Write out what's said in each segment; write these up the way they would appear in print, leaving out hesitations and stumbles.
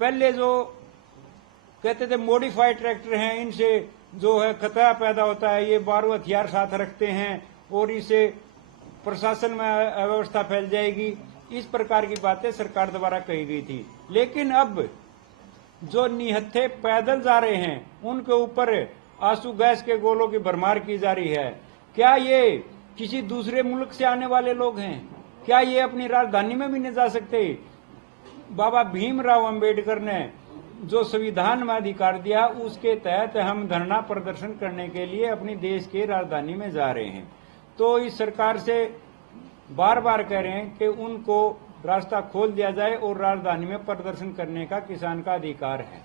पहले जो कहते थे मॉडिफाइड ट्रैक्टर हैं, इनसे जो है खतरा पैदा होता है, ये बारू हथियार साथ रखते हैं और इसे प्रशासन में अव्यवस्था फैल जाएगी, इस प्रकार की बातें सरकार द्वारा कही गई थी। लेकिन अब जो निहत्थे पैदल जा रहे हैं उनके ऊपर आंसू गैस के गोलों की भरमार की जा रही है। क्या ये किसी दूसरे मुल्क से आने वाले लोग हैं? क्या ये अपनी राजधानी में भी नहीं जा सकते? बाबा भीमराव अंबेडकर ने जो संविधान में अधिकार दिया उसके तहत हम धरना प्रदर्शन करने के लिए अपनी देश की राजधानी में जा रहे हैं। तो इस सरकार से बार बार कह रहे हैं कि उनको रास्ता खोल दिया जाए और राजधानी में प्रदर्शन करने का किसान का अधिकार है।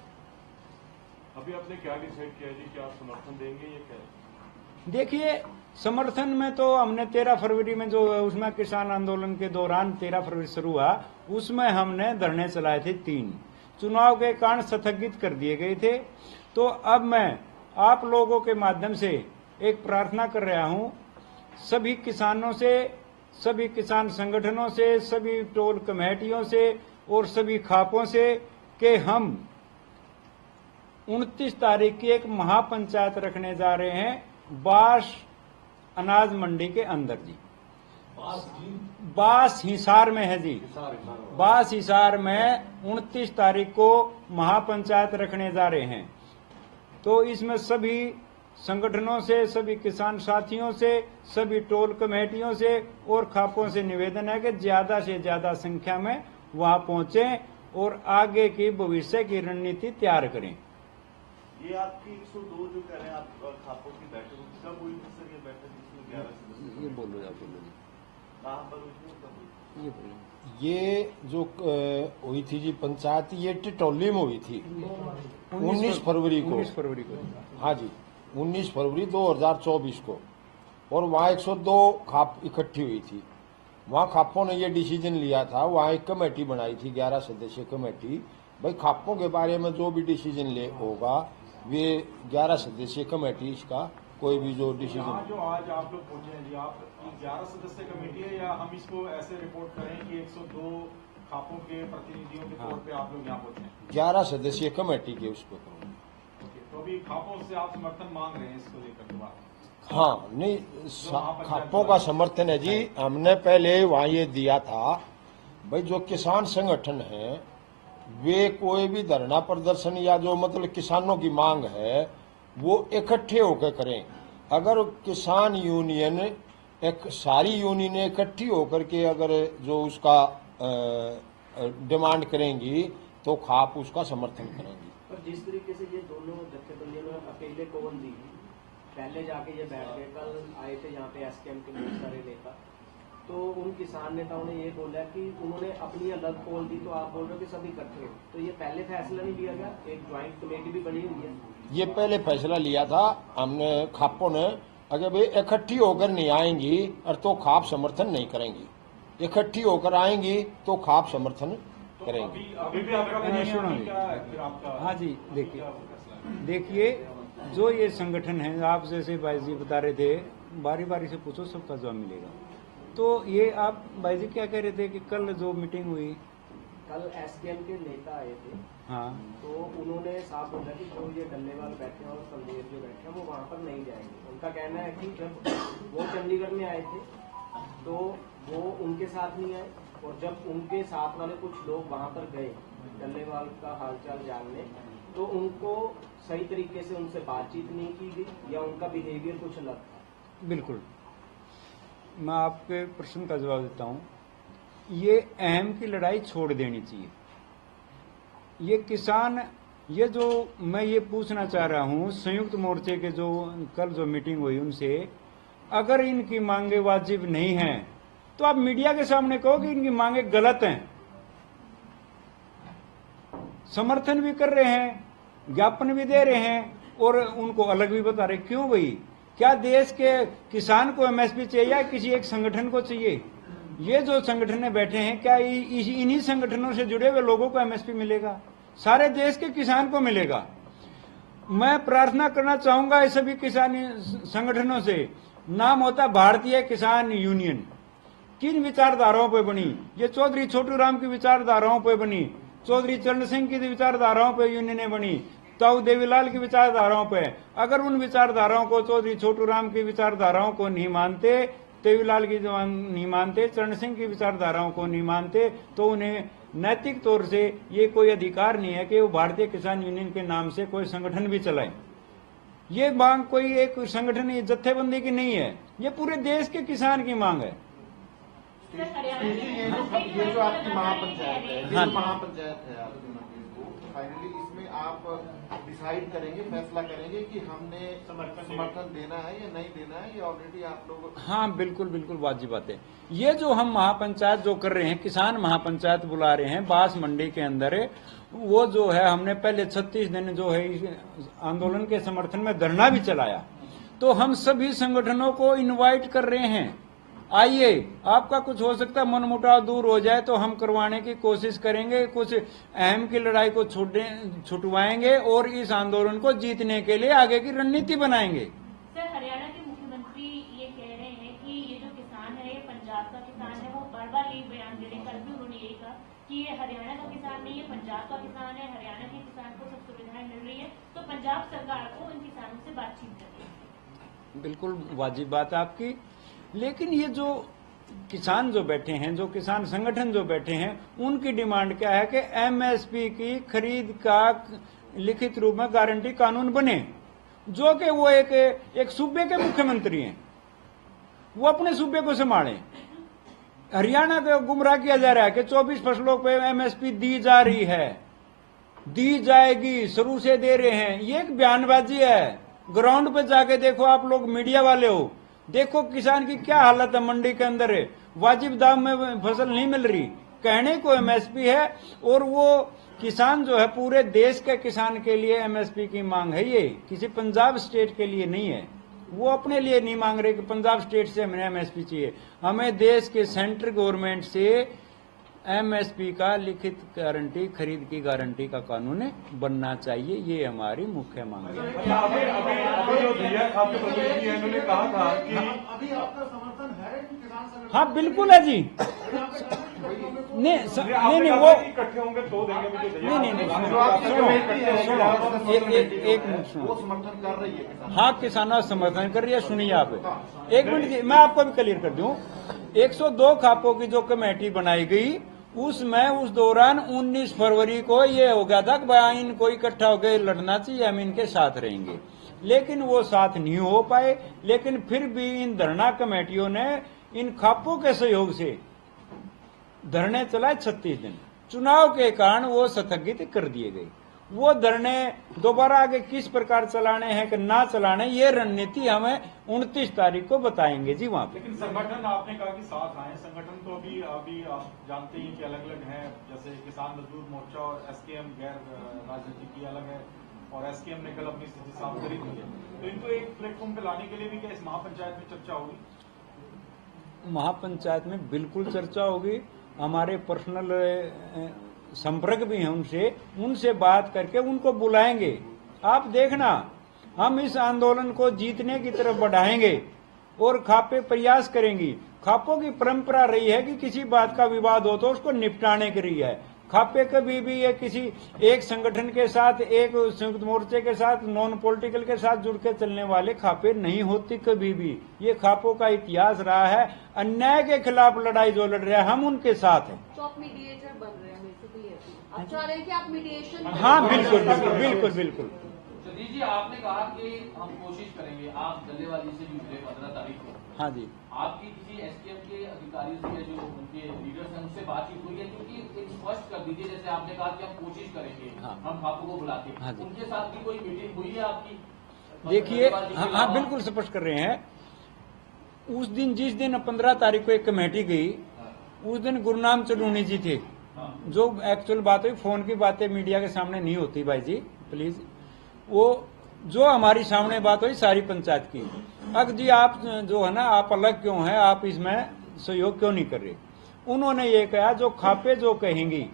अभी आपने क्या डिसाइड किया जी, क्या आप समर्थन देंगे या क्या? देखिए, समर्थन में तो हमने 13 फरवरी में जो उसमें किसान आंदोलन के दौरान 13 फरवरी शुरू हुआ, उसमें हमने धरने चलाए थे 3। चुनाव के कारण स्थगित कर दिए गए थे। तो अब मैं आप लोगों के माध्यम से एक प्रार्थना कर रहा हूं सभी किसानों से, सभी किसान संगठनों से, सभी टोल कमेटियों से और सभी खापों से कि हम 29 तारीख की एक महापंचायत रखने जा रहे हैं बास अनाज मंडी के अंदर जी। बास हिसार में है जी, बास हिसार में 29 तारीख को महापंचायत रखने जा रहे हैं। तो इसमें सभी संगठनों से, सभी किसान साथियों से, सभी टोल कमेटियों से और खापों से निवेदन है कि ज्यादा से ज्यादा संख्या में वहां पहुंचे और आगे की भविष्य की रणनीति तैयार करें। ये आपकी 102 जो कह रहे हैं आप खापों की बैठक कब हुई थी सर? ये बैठक जिसमें 11 सदस्य, ये बोलो आप बोलो कहाँ पर हुई थी, कब हुई? ये बोलो। ये जो हुई थी जी पंचायत, ये टिटौली में हुई थी 19 फरवरी को। 19 फरवरी को। हाँ जी, 19 फरवरी 2024 को। और वहाँ 102 खाप इकट्ठी हुई थी। वहाँ खापों ने ये डिसीजन लिया था, वहाँ एक कमेटी बनाई थी 11 सदस्यीय कमेटी। भाई खापों के बारे में जो भी डिसीजन ले होगा वे 11 सदस्यीय कमेटी इसका कोई भी जो डिसीजन। जो आज आप लोग पहुंचे हैं जी, आप 11 सदस्य कमेटी है या हम इसको ऐसे रिपोर्ट करें कि 102 खापों के प्रतिनिधियों के तौर पे आप लोग यहाँ पहुंचे हैं? 11 सदस्यीय कमेटी के उस पर। तो अभी खापों से आप समर्थन मांग रहे हैं इसको लेकर दोबारा? हाँ, नहीं, खापों का समर्थन है जी। हमने पहले वहाँ ये दिया था भाई जो किसान संगठन है वे कोई भी धरना प्रदर्शन या जो मतलब किसानों की मांग है वो इकट्ठे होकर करें। अगर किसान यूनियन एक सारी यूनियन इकट्ठी होकर के अगर जो उसका डिमांड करेंगी तो खाप उसका समर्थन करेंगी। पर जिस तरीके से ये दोनों जत्थेबंदियों ने अकेले कौन दी, पहले जाके ये बैठ गए, कल आए थे यहाँ पे एसकेएम के बहुत सारे नेता, तो उन किसान नेताओं ने ये बोला कि उन्होंने अपनी अलग पोल दी, तो आप बोल रहे हो कि सब इकट्ठे हो, तो ये पहले फैसला नहीं लिया गया? एक ज्वाइंट कमेटी भी बनी हुई है। ये पहले फैसला लिया था हमने खापों ने, अगर भाई इकट्ठी होकर नहीं आएंगी और तो खाप समर्थन नहीं करेंगी, इकट्ठी होकर आएंगी तो खाप समर्थन करेंगी। अभी भी आपका हाँ जी, देखिए जो ये संगठन है, आप जैसे भाई जी बता रहे थे, बारी बारी से पूछो सबका जवाब मिलेगा। तो ये आप भाई जी क्या कह रहे थे कि कल जो मीटिंग हुई, कल एसकेएम के नेता आए थे, हाँ, तो उन्होंने साफ बोला कि जो ये डल्लेवाल बैठे हैं और संदेश जो बैठे हैं वो वहाँ पर नहीं जाएंगे। उनका कहना है कि जब वो चंडीगढ़ में आए थे तो वो उनके साथ नहीं आए, और जब उनके साथ वाले कुछ लोग वहाँ पर गए डल्लेवाल का हालचाल जानने, तो उनको सही तरीके से उनसे बातचीत नहीं की गई या उनका बिहेवियर कुछ अलग था। बिल्कुल, मैं आपके प्रश्न का जवाब देता हूँ। ये अहम की लड़ाई छोड़ देनी चाहिए। ये किसान, ये जो मैं ये पूछना चाह रहा हूँ संयुक्त मोर्चे के जो कल जो मीटिंग हुई उनसे, अगर इनकी मांगे वाजिब नहीं हैं तो आप मीडिया के सामने कहो कि इनकी मांगे गलत हैं। समर्थन भी कर रहे हैं, ज्ञापन भी दे रहे हैं और उनको अलग भी बता रहे। क्यों भाई? क्या देश के किसान को एमएसपी चाहिए या किसी एक संगठन को चाहिए? ये जो संगठन बैठे हैं, क्या इन्हीं संगठनों से जुड़े हुए लोगों को एमएसपी मिलेगा? सारे देश के किसान को मिलेगा। मैं प्रार्थना करना चाहूंगा इस सभी किसान संगठनों से, नाम होता भारतीय किसान यूनियन, किन विचारधाराओं पर बनी? ये चौधरी छोटू राम की विचारधाराओं पर बनी। चौधरी चरण सिंह की विचारधाराओं पर यूनियनें बनी, ताऊ देवीलाल की विचारधाराओं पर। अगर उन विचारधाराओं को चौधरी छोटू राम की विचारधाराओं को नहीं मानते, देवीलाल की नहीं मानते, चरण सिंह की विचारधाराओं को नहीं मानते, तो उन्हें नैतिक तौर से ये कोई अधिकार नहीं है कि वो भारतीय किसान यूनियन के नाम से कोई संगठन भी चलाए। ये मांग कोई एक संगठन जत्थेबंदी की नहीं है, ये पूरे देश के किसान की मांग है। ये जो आपकी महापंचायत है, ये हाँ। जो महापंचायत है आपकी फाइनली इसमें आप डिसाइड करेंगे, फैसला करेंगे कि हमने समर्थन देना है या नहीं देना है, ये ऑलरेडी आप लोग। हाँ बिल्कुल बिल्कुल वाजिब बात है। ये जो हम महापंचायत जो कर रहे हैं, किसान महापंचायत बुला रहे हैं बांस मंडी के अंदर, वो जो है हमने पहले 36 दिन जो है इस आंदोलन के समर्थन में धरना भी चलाया। तो हम सभी संगठनों को इनवाइट कर रहे हैं, आइए, आपका कुछ हो सकता है मनमुटाव दूर हो जाए तो हम करवाने की कोशिश करेंगे, कुछ अहम की लड़ाई को छुटवाएंगे और इस आंदोलन को जीतने के लिए आगे की रणनीति बनाएंगे। सर, हरियाणा के मुख्यमंत्री ये कह रहे हैं कि ये जो किसान है, ये पंजाब का किसान है, वो बार बार ये बयान दे रहे हैं, कल भी उन्होंने यही कहा कि ये हरियाणा का किसान नहीं है, पंजाब का किसान है, हरियाणा के किसान को सब सुविधाएं मिल रही है, तो पंजाब सरकार को इन किसानों से बातचीत करनी है। बिल्कुल वाजिब बात है आपकी, लेकिन ये जो किसान जो बैठे हैं, जो किसान संगठन जो बैठे हैं, उनकी डिमांड क्या है कि एमएसपी की खरीद का लिखित रूप में गारंटी कानून बने, जो कि वो एक सूबे के मुख्यमंत्री हैं, वो अपने सूबे को संभालें। हरियाणा को गुमराह किया जा रहा है कि 24 फसलों पे एमएसपी दी जा रही है, दी जाएगी, शुरू से दे रहे हैं, ये एक बयानबाजी है। ग्राउंड पे जाके देखो, आप लोग मीडिया वाले हो, देखो किसान की क्या हालत है, मंडी के अंदर है, वाजिब दाम में फसल नहीं मिल रही, कहने को एमएसपी है, और वो किसान जो है पूरे देश के किसान के लिए एमएसपी की मांग है, ये किसी पंजाब स्टेट के लिए नहीं है। वो अपने लिए नहीं मांग रहे कि पंजाब स्टेट से हमें एमएसपी चाहिए, हमें देश के सेंट्रल गवर्नमेंट से एमएसपी का लिखित गारंटी, खरीद की गारंटी का कानून बनना चाहिए, ये हमारी मुख्य मांग है। अभी जो भैया आपके प्रतिनिधि हैं, उन्होंने कहा था कि अभी आपका समर्थन है किसान संगठन? हाँ बिल्कुल है जी, नहीं वो इकट्ठे होंगे तो देंगे मुझे नहीं नहीं नहीं, जो आपकी सुनो कमेटी है, सुनो, एक मिनट वो सुनो। समर्थन कर रही है किसान। हाँ, किसानों समर्थन कर रही है, सुनिए आप एक मिनट जी, मैं आपको भी क्लियर कर दूं। 102 खापों की जो कमेटी बनाई गई, उसमें उस दौरान 19 फरवरी को ये हो गया था कि भाई इनको इकट्ठा होकर लड़ना चाहिए, हम इनके साथ रहेंगे, लेकिन वो साथ नहीं हो पाए। लेकिन फिर भी इन धरना कमेटियों ने इन खापों के सहयोग से धरने चलाए 36 दिन, चुनाव के कारण वो स्थगित कर दिए गए। वो धरने दोबारा आगे किस प्रकार चलाने हैं कि ना चलाने, ये रणनीति हमें 29 तारीख को बताएंगे जी वहाँ पे। लेकिन संगठन आपने कहा कि साथ आए, संगठन तो अभी आप जानते ही कि अलग अलग हैं, जैसे किसान मजदूर मोर्चा और एसकेएम गैर राजनीति की अलग है, और एसकेएम ने कल अपनी स्थिति साफ करी हुई है, तो इनको एक प्लेटफॉर्म पे लाने के लिए भी क्या इस महापंचायत में चर्चा होगी? महापंचायत में बिल्कुल चर्चा होगी, हमारे पर्सनल संपर्क भी हैं उनसे बात करके उनको बुलाएंगे। आप देखना, हम इस आंदोलन को जीतने की तरफ बढ़ाएंगे और खापे प्रयास करेंगी। खापों की परंपरा रही है कि किसी बात का विवाद हो तो उसको निपटाने की रही है। खापे कभी भी ये किसी एक संगठन के साथ, एक संयुक्त मोर्चे के साथ, नॉन पॉलिटिकल के साथ जुड़ के चलने वाले खापे नहीं होती कभी भी। ये खापों का इतिहास रहा है, अन्याय के खिलाफ लड़ाई जो लड़ रहे हैं हम उनके साथ हैं। तो आप मीडिएटर बन रहे हैं बेसिकली, आप चाह रहे हैं कि आप मीडिएशन। हाँ बिल्कुल बिल्कुल बिल्कुल बिल्कुल। सतीश जी, आपने कहा कि हम कोशिश करेंगे, आप डल्लेबाजी से भी मिले 15 तारीख को। हाँ जी, आपकी किसी एसकेएम के अधिकारी से या जो उनके लीडर्स हैं उनसे बातचीत हुई है? क्योंकि एक स्पष्ट कर दीजिए, जैसे आपने कहा कि हम कोशिश करेंगे, हाँ। हम खापों को बुलाते, हाँ जी। उनके साथ भी कोई मीटिंग हुई है आपकी? देखिए, हाँ बिल्कुल स्पष्ट कर रहे हैं। उस दिन, जिस दिन 15 तारीख को एक कमेटी गई, उस दिन गुरनाम चलूनी जी थे। जो एक्चुअल बात हुई, फोन की बातें मीडिया के सामने नहीं होती भाई जी, प्लीज। वो जो हमारी सामने बात हुई सारी पंचायत की, अब जी आप जो है ना, आप अलग क्यों हैं, आप इसमें सहयोग क्यों नहीं कर रहे? उन्होंने ये कहा, जो खापे जो कहेंगी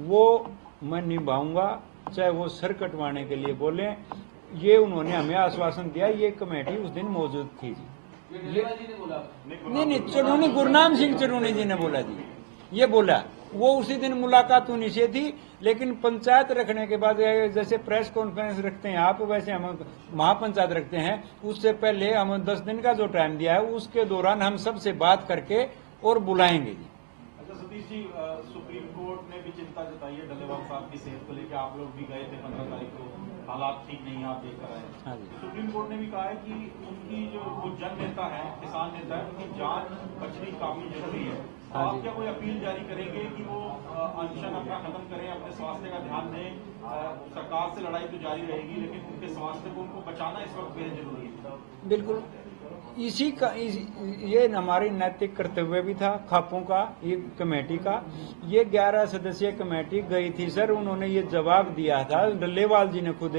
वो मैं निभाऊंगा, चाहे वो सर कटवाने के लिए बोले। ये उन्होंने हमें आश्वासन दिया। ये कमेटी उस दिन मौजूद थी जी। ये डल्लेबाजी ने बोला? नहीं, चलूनी, गुरनाम सिंह चलूनी जी ने बोला जी, ये बोला। वो उसी दिन मुलाकात होनी चाहिए थी। लेकिन पंचायत रखने के बाद जैसे प्रेस कॉन्फ्रेंस रखते हैं आप, वैसे हम महापंचायत रखते हैं। उससे पहले हम 10 दिन का जो टाइम दिया है उसके दौरान हम सबसे बात करके और बुलाएंगे जी। अच्छा सतीश जी, सुप्रीम कोर्ट ने भी चिंता जताई है डल्लेवाल साहब की सेहत को लेकर। आप लोग भी गए थे 15 तारीख को, हालात ठीक नहीं है, आप देख कर आए। हाँ जी। सुप्रीम कोर्ट ने भी कहा है कि उनकी जो वो जन नेता है, किसान नेता है, उनकी जान बचनी काफी जरूरी है। तो हाँ आप जी। क्या कोई अपील जारी करेंगे कि वो अनशन अपना खत्म करें, अपने स्वास्थ्य का ध्यान दें? सरकार से लड़ाई तो जारी रहेगी, लेकिन उनके स्वास्थ्य को उनको बचाना इस वक्त बेहद जरूरी है। बिल्कुल इसी का ये हमारी नैतिक कर्तव्य भी था खापों का, ये कमेटी का। ये 11 सदस्यीय कमेटी गई थी सर, उन्होंने ये जवाब दिया था डल्लेवाल जी ने खुद,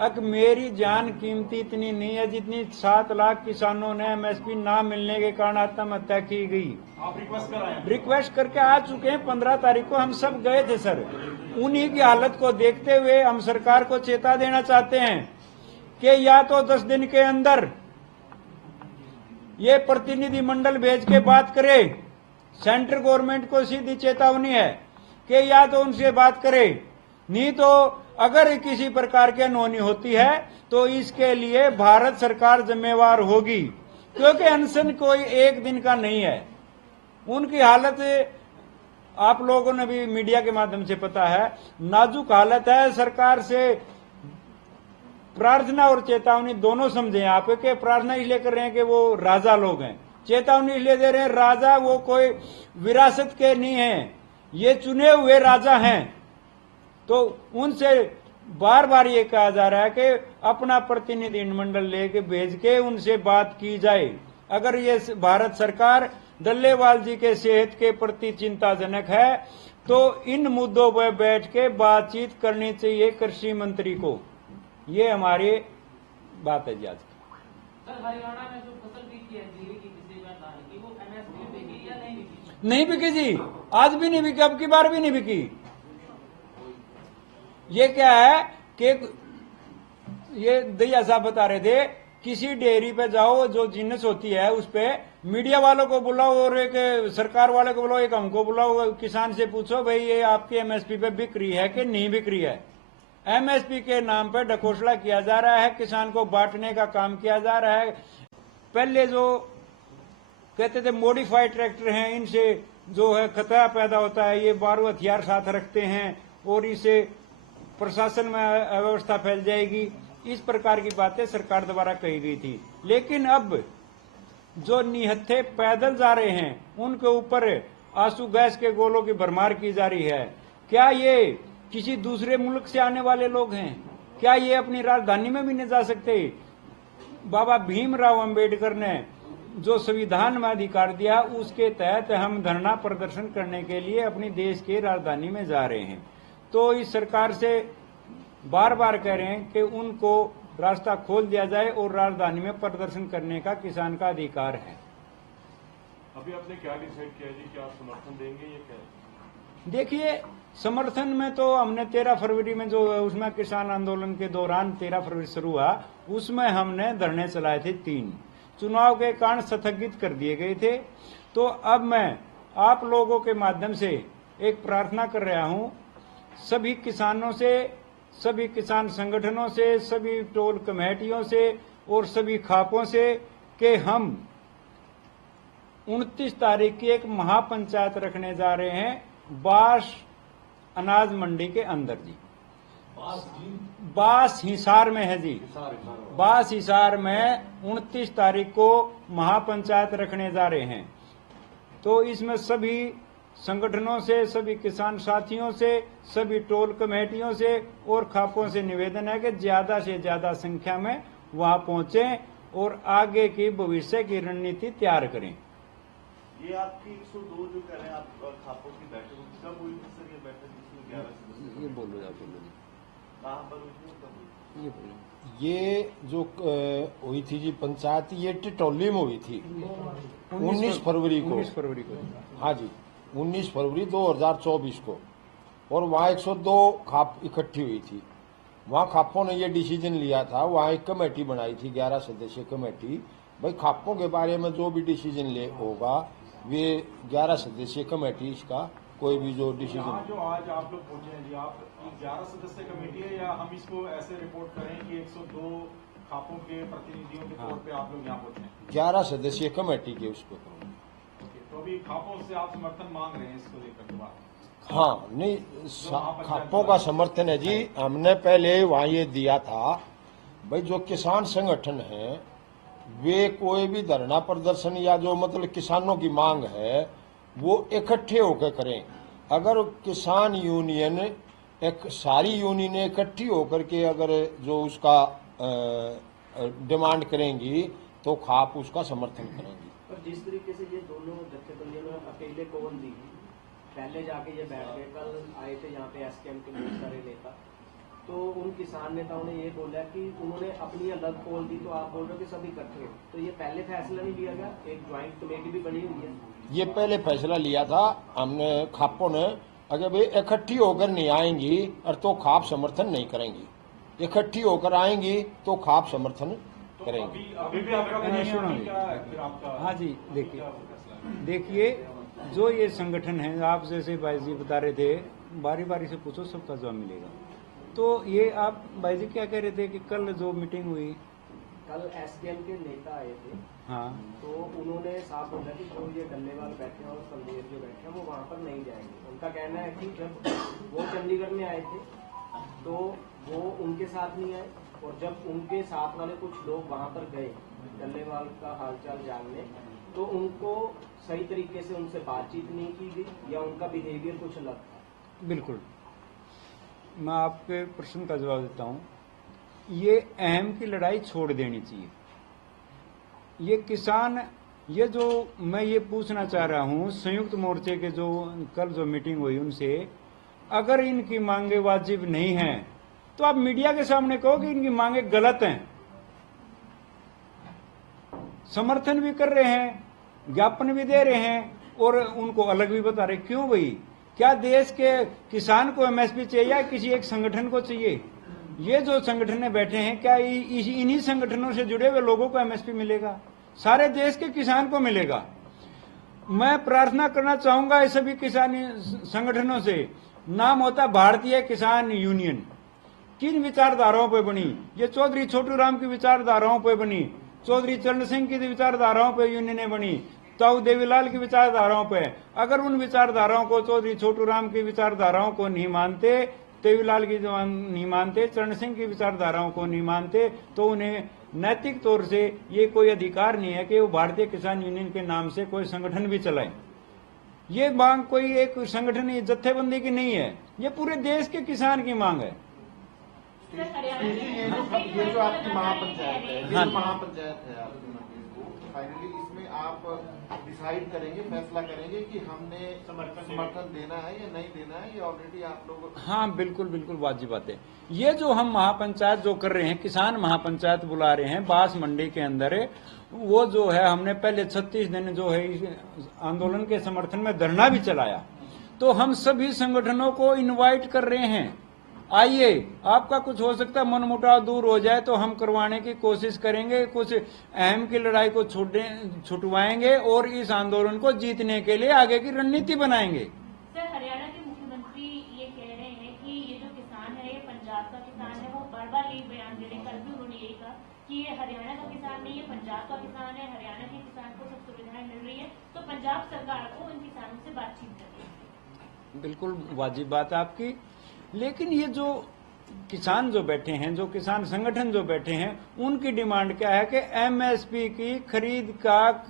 अक मेरी जान कीमती इतनी नहीं है जितनी 7 लाख किसानों ने एमएसपी ना मिलने के कारण आत्महत्या की गई। आप रिक्वेस्ट कर रहे हैं? रिक्वेस्ट करके आ चुके हैं। 15 तारीख को हम सब गए थे सर। उन्हीं की हालत को देखते हुए हम सरकार को चेता देना चाहते हैं कि या तो 10 दिन के अंदर ये प्रतिनिधि मंडल भेज के बात करे। सेंट्रल गवर्नमेंट को सीधी चेतावनी है कि या तो उनसे बात करे, नहीं तो अगर किसी प्रकार की अनहोनी होती है तो इसके लिए भारत सरकार जिम्मेवार होगी, क्योंकि अनशन कोई एक दिन का नहीं है। उनकी हालत आप लोगों ने भी मीडिया के माध्यम से पता है, नाजुक हालत है। सरकार से प्रार्थना और चेतावनी दोनों समझे आप, के प्रार्थना इसलिए कर रहे हैं कि वो राजा लोग हैं, चेतावनी इसलिए दे रहे हैं राजा वो कोई विरासत के नहीं हैं, ये चुने हुए राजा हैं। तो उनसे बार बार ये कहा जा रहा है कि अपना प्रतिनिधि मंडल लेके भेज के उनसे बात की जाए। अगर ये भारत सरकार डल्लेवाल जी के सेहत के प्रति चिंताजनक है तो इन मुद्दों पर बैठ के बातचीत करनी चाहिए कृषि मंत्री को। ये हमारी बात है जी आज। सर, हरियाणा में जो फसल बिकी है जीरी की, किसी में धान की, वो एमएसपी बिकी या नहीं बिकी? नहीं बिकी जी, आज भी नहीं बिकी, अब की बार भी नहीं बिकी। ये क्या है कि ये दैया साहब बता रहे थे, किसी डेयरी पे जाओ जो जिन्नस होती है उस पे मीडिया वालों को बुलाओ और एक सरकार वाले को बुलाओ, एक हमको बुलाओ, किसान से पूछो भाई ये आपकी एमएसपी पे बिक रही है कि नहीं बिक रही है। एमएसपी के नाम पे ढकोसला किया जा रहा है, किसान को बांटने का काम किया जा रहा है। पहले जो कहते थे मॉडिफाइड ट्रैक्टर हैं, इनसे जो है खतरा पैदा होता है, ये बारूद हथियार साथ रखते हैं और इसे प्रशासन में अव्यवस्था फैल जाएगी, इस प्रकार की बातें सरकार द्वारा कही गई थी। लेकिन अब जो निहत्थे पैदल जा रहे हैं उनके ऊपर आंसू गैस के गोलों की भरमार की जा रही है। क्या ये किसी दूसरे मुल्क से आने वाले लोग हैं? क्या ये अपनी राजधानी में भी नहीं जा सकते? बाबा भीमराव अंबेडकर ने जो संविधान में अधिकार दिया उसके तहत हम धरना प्रदर्शन करने के लिए अपनी देश की राजधानी में जा रहे हैं। तो इस सरकार से बार बार कह रहे हैं कि उनको रास्ता खोल दिया जाए और राजधानी में प्रदर्शन करने का किसान का अधिकार है। अभी आपने क्या डिसाइड किया जी, क्या आप समर्थन देंगे ये क्या? देखिए, समर्थन में तो हमने 13 फरवरी में जो उसमें किसान आंदोलन के दौरान 13 फरवरी शुरू हुआ, उसमें हमने धरने चलाए थे 3, चुनाव के कारण स्थगित कर दिए गए थे। तो अब मैं आप लोगों के माध्यम से एक प्रार्थना कर रहा हूं सभी किसानों से, सभी किसान संगठनों से, सभी टोल कमेटियों से और सभी खापों से कि हम 29 तारीख की एक महापंचायत रखने जा रहे हैं बास अनाज मंडी के अंदर जी। बास हिसार में है जी, बास हिसार में 29 तारीख को महापंचायत रखने जा रहे हैं। तो इसमें सभी संगठनों से, सभी किसान साथियों से, सभी टोल कमेटियों से और खापों से निवेदन है कि ज्यादा से ज्यादा संख्या में वहां पहुंचे और आगे की भविष्य की रणनीति तैयार करें। ये आपकी 102 जो कह रहे हैं आप खापों की बैठक कब हुई थी सर? ये बैठक 11 ये बोलो या बोलो कहाँ पर हुई थी, कब हुई? ये बोलो। ये जो हुई थी जी पंचायत, ये टिटौली में हुई थी 19 फरवरी को। 19 फरवरी को, हाँ जी, 19 फरवरी 2024 को। और वहाँ 102 खाप इकट्ठी हुई थी। वहाँ खापों ने ये डिसीजन लिया था, वहाँ एक कमेटी बनाई थी 11 सदस्यीय कमेटी। भाई खापों के बारे में जो भी डिसीजन ले होगा वे 11 सदस्यीय कमेटी इसका कोई भी जो यहाँ डिसीजन। जो आज आप लोग पहुंचे हैं जी, आप 11 सदस्य कमेटी है या हम इसको ऐसे रिपोर्ट करें कि 102 खापों के प्रतिनिधियों के तौर पे आप लोग यहाँ पहुंचे हैं? 11 सदस्यीय कमेटी के उसको करूँगा। तो अभी खापों से आप समर्थन मांग रहे हैं इसको लेकर के बात? हाँ, नहीं, खापों का समर्थन है जी। हमने पहले वहाँ ये दिया था भाई जो किसान संगठन है वे कोई भी धरना प्रदर्शन या जो मतलब किसानों की मांग है वो इकट्ठे होकर करें। अगर किसान यूनियन एक सारी यूनियन इकट्ठी होकर के अगर जो उसका डिमांड करेंगी तो खाप उसका समर्थन करेंगी। पर जिस तरीके से ये दोनों जत्थेबंदियों ने अकेले कॉल दी, पहले जाके ये बैठ गए, कल आए थे यहाँ पे एसकेएम के बहुत सारे नेता, तो उन किसान नेताओं ने ये बोला कि उन्होंने अपनी अलग कॉल दी, तो आप बोल रहे हो कि सब इकट्ठे हो, तो ये पहले फैसला नहीं लिया गया? एक ज्वाइंट कमेटी भी बनी हुई है। ये पहले फैसला लिया था हमने खापों ने, अगर वे इकट्ठी होकर नहीं आएंगी और तो खाप समर्थन नहीं करेंगी, इकट्ठी होकर आएंगी तो खाप समर्थन करेंगी। अभी भी आपका नहीं, सुनो जी। फिर आपका? हाँ जी, देखिए जो ये संगठन है, आप जैसे भाई जी बता रहे थे, बारी बारी से पूछो सबका जवाब मिलेगा। तो ये आप भाई जी क्या कह रहे थे कि कल जो मीटिंग हुई, कल एसकेएम के नेता आए थे, हाँ, तो उन्होंने साफ बोला कि जो ये डल्लेवाल बैठे हैं और संदेश जो बैठे हैं वो वहाँ पर नहीं जाएंगे। उनका कहना है कि जब वो चंडीगढ़ में आए थे तो वो उनके साथ नहीं आए, और जब उनके साथ वाले कुछ लोग वहाँ पर गए डल्लेवाल का हालचाल जानने, तो उनको सही तरीके से उनसे बातचीत नहीं की गई या उनका बिहेवियर कुछ अलग था। बिल्कुल, मैं आपके प्रश्न का जवाब देता हूँ। ये अहम की लड़ाई छोड़ देनी चाहिए। ये किसान, ये जो मैं ये पूछना चाह रहा हूँ संयुक्त मोर्चे के जो कल जो मीटिंग हुई उनसे, अगर इनकी मांगे वाजिब नहीं हैं तो आप मीडिया के सामने कहो कि इनकी मांगे गलत हैं। समर्थन भी कर रहे हैं, ज्ञापन भी दे रहे हैं और उनको अलग भी बता रहे। क्यों भाई? क्या देश के किसान को एमएसपी चाहिए या किसी एक संगठन को चाहिए? ये जो संगठन बैठे हैं, क्या इन्हीं संगठनों से जुड़े हुए लोगों को एमएसपी मिलेगा? सारे देश के किसान को मिलेगा। मैं प्रार्थना करना चाहूंगा इस सभी किसानी संगठनों से, नाम होता भारतीय किसान यूनियन। किन विचारधाराओं पर बनी? ये चौधरी छोटू राम की विचारधाराओं पर बनी, चौधरी चरण सिंह की विचारधाराओं पर यूनियनें बनी, ताऊ देवीलाल की विचारधाराओं पर। अगर उन विचारधाराओं को, चौधरी छोटू राम की विचारधाराओं को नहीं मानते, देवीलाल की नहीं मानते, चरण सिंह की विचारधाराओं को नहीं मानते, तो उन्हें नैतिक तौर से ये कोई अधिकार नहीं है कि वो भारतीय किसान यूनियन के नाम से कोई संगठन भी चलाएं। ये मांग कोई एक संगठन जत्थेबंदी की नहीं है, ये पूरे देश के किसान की मांग है। ये जो आपकी महापंचायत है, ये हाँ। महापंचायत है आपकी मंदिर को, फाइनली इसमें आप डिसाइड करेंगे, फैसला करेंगे कि हमने समर्थन देना है या नहीं देना है, ये ऑलरेडी आप लोग? हाँ, बिल्कुल बिल्कुल वाजिब बात है। ये जो हम महापंचायत जो कर रहे हैं, किसान महापंचायत बुला रहे हैं बांस मंडी के अंदर, वो जो है हमने पहले 36 दिन जो है इस आंदोलन के समर्थन में धरना भी चलाया। तो हम सभी संगठनों को इनवाइट कर रहे हैं, आइए, आपका कुछ हो सकता है मनमुटाव दूर हो जाए तो हम करवाने की कोशिश करेंगे, कुछ अहम की लड़ाई को छुटवाएंगे और इस आंदोलन को जीतने के लिए आगे की रणनीति बनाएंगे। सर, हरियाणा के मुख्यमंत्री ये कह रहे हैं कि ये जो किसान है, ये पंजाब का किसान है, वो बार बार ये बयान दे रहे हैं, कल भी उन्होंने यही कहा कि ये हरियाणा का किसान नहीं, ये पंजाब का किसान है, हरियाणा के किसान को सब सुविधाएं मिल रही है, तो पंजाब सरकार को इन किसानों से बातचीत करनी है। बिल्कुल वाजिब बात है आपकी, लेकिन ये जो किसान जो बैठे हैं, जो किसान संगठन जो बैठे हैं, उनकी डिमांड क्या है कि एमएसपी की खरीद का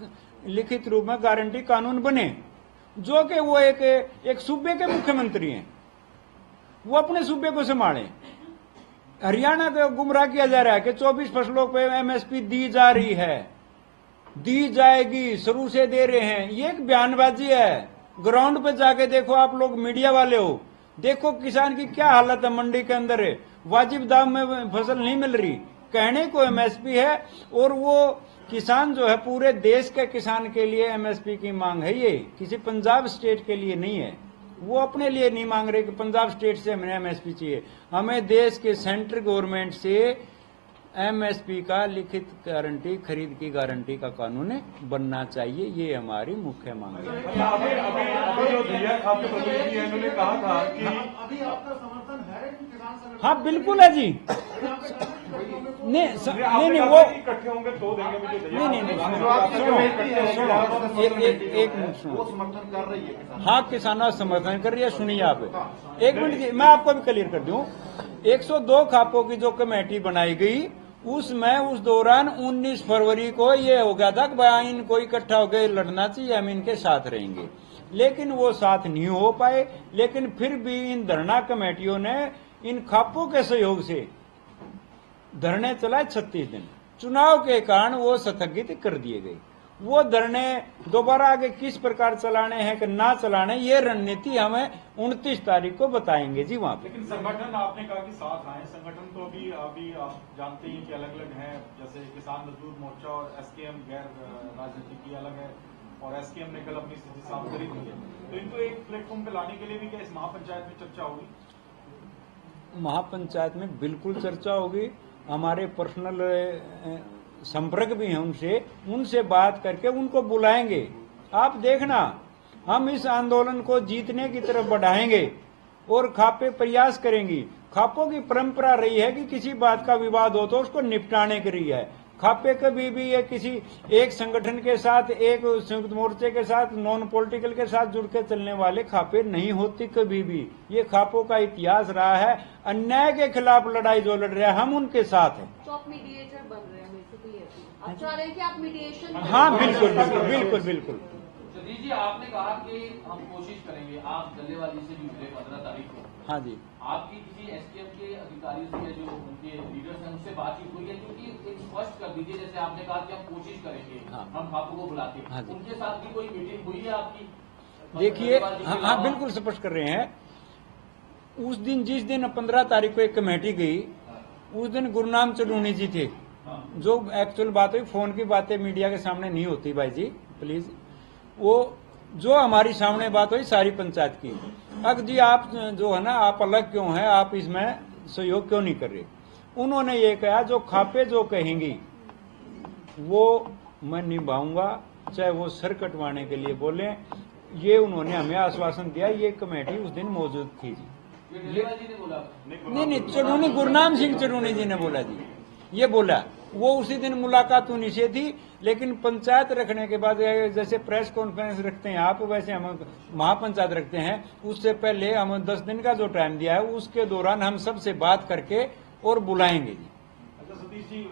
लिखित रूप में गारंटी कानून बने। जो कि वो एक सूबे के मुख्यमंत्री हैं, वो अपने सूबे को संभालें। हरियाणा को गुमराह किया जा रहा है कि 24 फसलों पे एमएसपी दी जा रही है, दी जाएगी, शुरू से दे रहे हैं। ये एक बयानबाजी है। ग्राउंड पे जाके देखो, आप लोग मीडिया वाले हो, देखो किसान की क्या हालत है मंडी के अंदर है। वाजिब दाम में फसल नहीं मिल रही, कहने को एमएसपी है, और वो किसान जो है पूरे देश के किसान के लिए एमएसपी की मांग है। ये किसी पंजाब स्टेट के लिए नहीं है। वो अपने लिए नहीं मांग रहे कि पंजाब स्टेट से हमें एमएसपी चाहिए। हमें देश के सेंट्रल गवर्नमेंट से एमएसपी का लिखित गारंटी, खरीद की गारंटी का कानून बनना चाहिए, ये हमारी मुख्य मांग है। अभी जो दिया खाद्य प्रतिनिधि है उन्होंने कहा था कि अभी आपका समर्थन है कि किसान संगठन हाँ बिल्कुल है जी। नहीं वो इकट्ठे होंगे तो देंगे मुझे नहीं जो आपकी कमेटी है, जो आपका समर्थन एक मिनट वो सुनो। समर्थन कर रही है किसान। हाँ किसानों का समर्थन कर रही है, सुनिए आप एक मिनट जी, मैं आपको भी क्लियर कर दूं। 102 खापों की जो कमेटी बनाई गई उसमें उस दौरान 19 फरवरी को ये हो गया था कि भाई इनको इकट्ठा होकर लड़ना चाहिए, हम इनके साथ रहेंगे, लेकिन वो साथ नहीं हो पाए। लेकिन फिर भी इन धरना कमेटियों ने इन खापों के सहयोग से धरने चलाए 36 दिन। चुनाव के कारण वो स्थगित कर दिए गए। वो धरने दोबारा आगे किस प्रकार चलाने हैं कि ना चलाने, ये रणनीति हमें 29 तारीख को बताएंगे जी वहाँ पे। लेकिन संगठन आपने कहा कि साथ आए, संगठन तो अभी आप जानते ही कि अलग अलग हैं, जैसे किसान मजदूर मोर्चा और एसकेएम गैर राजनीति की अलग है, और एसकेएम ने कल अपनी स्थिति साफ करी दी है, तो इनको एक प्लेटफॉर्म पे लाने के लिए भी क्या इस महापंचायत में चर्चा होगी? महापंचायत में बिल्कुल चर्चा होगी। हमारे पर्सनल संपर्क भी है उनसे बात करके उनको बुलाएंगे। आप देखना, हम इस आंदोलन को जीतने की तरफ बढ़ाएंगे और खापे प्रयास करेंगी। खापों की परंपरा रही है कि किसी बात का विवाद हो तो उसको निपटाने की रही है। खापे कभी भी ये किसी एक संगठन के साथ, एक संयुक्त मोर्चे के साथ, नॉन पॉलिटिकल के साथ जुड़ के चलने वाले खापे नहीं होती कभी भी। ये खापों का इतिहास रहा है। अन्याय के खिलाफ लड़ाई जो लड़ रहे हैं हम उनके साथ हैं। तो आप मीडिएटर बन रहे हैं, बेसिकली आप चाह रहे हैं कि आप मीडिएशन हाँ बिल्कुल बिल्कुल बिल्कुल बिल्कुल। सतीश जी, आपने कहा कि हम कोशिश करेंगे, आप डल्लेवाली से भी मिले 15 तारीख को। हाँ जी। आपकी किसी एसकेएम के अधिकारियों से या जो उनके लीडर्स हैं उनसे बातचीत हुई है? क्योंकि एक स्पष्ट कर दीजिए, जैसे आपने कहा कि हम कोशिश करेंगे, हाँ। हम खापों को बुलाते हैं, हाँ जी। उनके साथ भी कोई मीटिंग हुई है आपकी? देखिए हाँ बिल्कुल स्पष्ट कर रहे हैं। उस दिन जिस दिन 15 तारीख को एक कमेटी गई, उस दिन गुरनाम चडूनी जी थे। जो एक्चुअल बात हुई, फोन की बातें मीडिया के सामने नहीं होती भाई जी प्लीज। वो जो हमारी सामने बात हुई सारी पंचायत की, अब जी आप जो है ना, आप अलग क्यों हैं, आप इसमें सहयोग क्यों नहीं कर रहे। उन्होंने ये कहा जो खापे जो कहेंगी वो मैं निभाऊंगा, चाहे वो सर कटवाने के लिए बोले। ये उन्होंने हमें आश्वासन दिया। ये कमेटी उस दिन मौजूद थी जी। ये डल्लेवाल जी ने बोला? नहीं चडूनी, गुरनाम सिंह चडूनी जी ने बोला जी, ये बोला। वो उसी दिन मुलाकात उन्हीं से थी, लेकिन पंचायत रखने के बाद जैसे प्रेस कॉन्फ्रेंस रखते हैं आप, वैसे हम महापंचायत रखते हैं। उससे पहले हम 10 दिन का जो टाइम दिया है उसके दौरान हम सबसे बात करके और बुलाएंगे जी। अच्छा सतीश जी,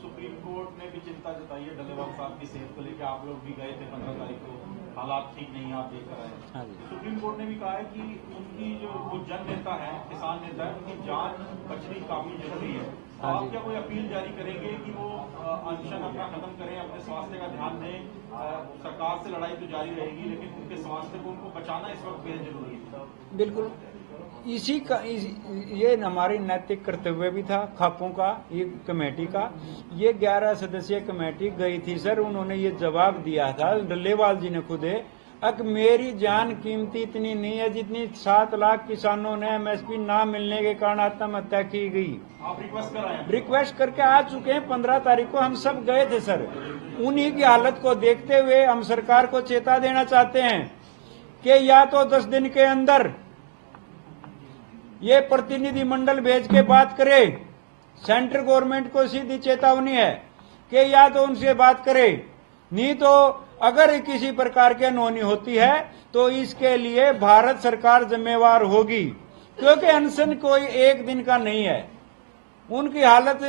सुप्रीम कोर्ट ने भी चिंता जताई है डल्लेवाल साहब की सेहत को लेकर। आप लोग भी गए थे 15 तारीख को, हालात ठीक नहीं है, आप देख कर आए। हाँ जी। सुप्रीम कोर्ट ने भी कहा है कि उनकी जो वो जन नेता है, किसान नेता है, उनकी जान बचनी काफी जरूरी है। तो हाँ आप जी। क्या कोई अपील जारी करेंगे कि वो अनशन अपना खत्म करें, अपने स्वास्थ्य का ध्यान दें? सरकार से लड़ाई तो जारी रहेगी, लेकिन उनके स्वास्थ्य को उनको बचाना इस वक्त बेहद जरूरी है। बिल्कुल ये हमारी नैतिक कर्तव्य भी था खापों का, ये कमेटी का। ये 11 सदस्यीय कमेटी गई थी सर, उन्होंने ये जवाब दिया था डल्लेवाल जी ने खुद मेरी जान कीमती इतनी नहीं है जितनी 7 लाख किसानों ने एमएसपी ना मिलने के कारण आत्महत्या की गई। आप रिक्वेस्ट कर रहे हैं? रिक्वेस्ट करके आ चुके हैं। 15 तारीख को हम सब गए थे सर। उन्हीं की हालत को देखते हुए हम सरकार को चेता देना चाहते हैं कि या तो 10 दिन के अंदर ये प्रतिनिधि मंडल भेज के बात करे। सेंट्रल गवर्नमेंट को सीधी चेतावनी है कि या तो उनसे बात करे, नहीं तो अगर किसी प्रकार की अनहोनी होती है तो इसके लिए भारत सरकार जिम्मेवार होगी, क्योंकि अनशन कोई एक दिन का नहीं है। उनकी हालत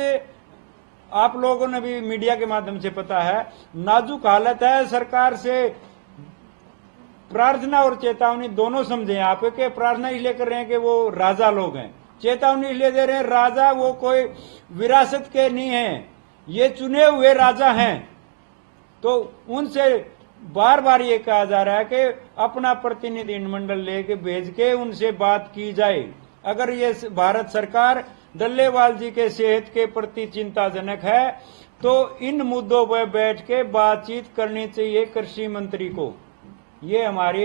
आप लोगों ने भी मीडिया के माध्यम से पता है, नाजुक हालत है। सरकार से प्रार्थना और चेतावनी दोनों समझें आप, के प्रार्थना इसलिए कर रहे हैं कि वो राजा लोग हैं, चेतावनी इसलिए दे रहे हैं राजा वो कोई विरासत के नहीं हैं, ये चुने हुए राजा हैं। तो उनसे बार बार ये कहा जा रहा है कि अपना प्रतिनिधि मंडल लेके भेज के उनसे बात की जाए। अगर ये भारत सरकार डल्लेवाल जी के सेहत के प्रति चिंताजनक है तो इन मुद्दों पर बैठ के बातचीत करनी चाहिए कृषि मंत्री को। ये हमारी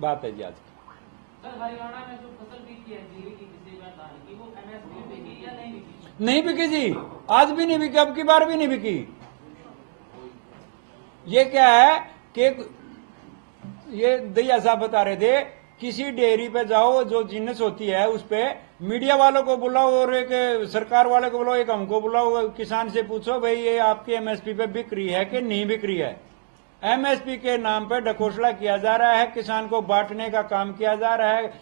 बात है जी आज। सर, हरियाणा में जो फसल बिकी है दिल्ली की किसी में धान की, वो एमएसपी बिकी या नहीं बिकी? नहीं बिकी जी। आज भी नहीं बिकी, अब की बार भी नहीं बिकी। ये क्या है कि ये दैया साहब बता रहे थे, किसी डेयरी पे जाओ, जो जिन्नस होती है उस पे मीडिया वालों को बुलाओ और एक सरकार वाले को बुलाओ, एक हमको बुलाओ, किसान से पूछो भाई ये आपकी एमएसपी पे बिक रही है कि नहीं बिक रही है। एमएसपी के नाम पे ढकोसला किया जा रहा है, किसान को बांटने का काम किया जा रहा है।